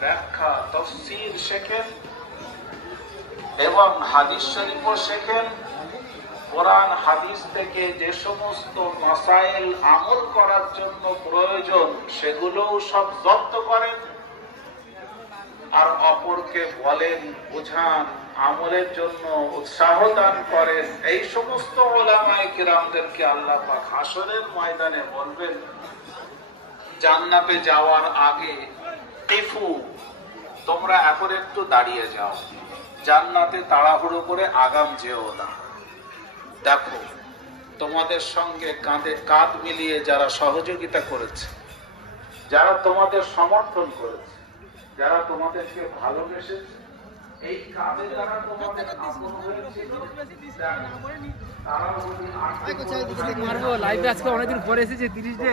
ব্যাখ্যা তাফসীর শেখেন এবং হাদিস শরীফও শেখেন। কোরআন হাদিস থেকে যে সমস্ত মাসাইল আমল করার জন্য প্রয়োজন সেগুলোও সব জব্দ করেন, আর অপরকে বলেন, বুঝান, আমলের জন্য উৎসাহ দান করেন। এই সমস্ত উলামায়ে কিরামদেরকে আল্লাহ পাক হাশরের ময়দানে বলবেন, জান্নাতে যাওয়ার আগে কিফু, তোমরা এখন একটু দাঁড়িয়ে যাও, জান্নাতে তাড়াহুড়ো করে আগাম যেও না। দেখো তোমাদের সঙ্গে কাঁধে কাঁধ মিলিয়ে যারা সহযোগিতা করেছে, যারা তোমাদের সমর্থন করেছে, যারা তোমাদেরকে ভালোবেসেছে, এই কাজে যারা তোমাদের আপন হয়েছিল, তারাও লাইভে আজকে অনেকদিন পরে এসেছে 30 ডে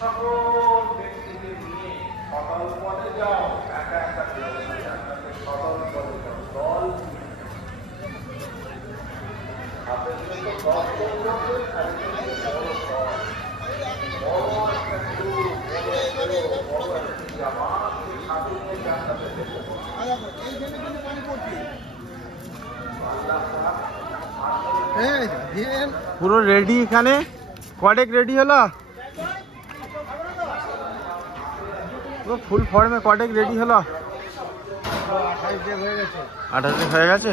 সকল ব্যক্তিকে নিয়ে সকাল পথে যাও, একা একা সকাল পথে যাও, দল হাতের মতো 10 জন লোকের একজনকে বড় দল, বড় একটা গ্রুপ, বড় একটা জামাত সাথে নিয়ে জান্নাতে যেতে পারে। পুরো রেডি, এখানে কডেক রেডি হলো, পুরো ফুল ফর্মে কডেক রেডি হলো। 28 ডে হয়ে গেছে।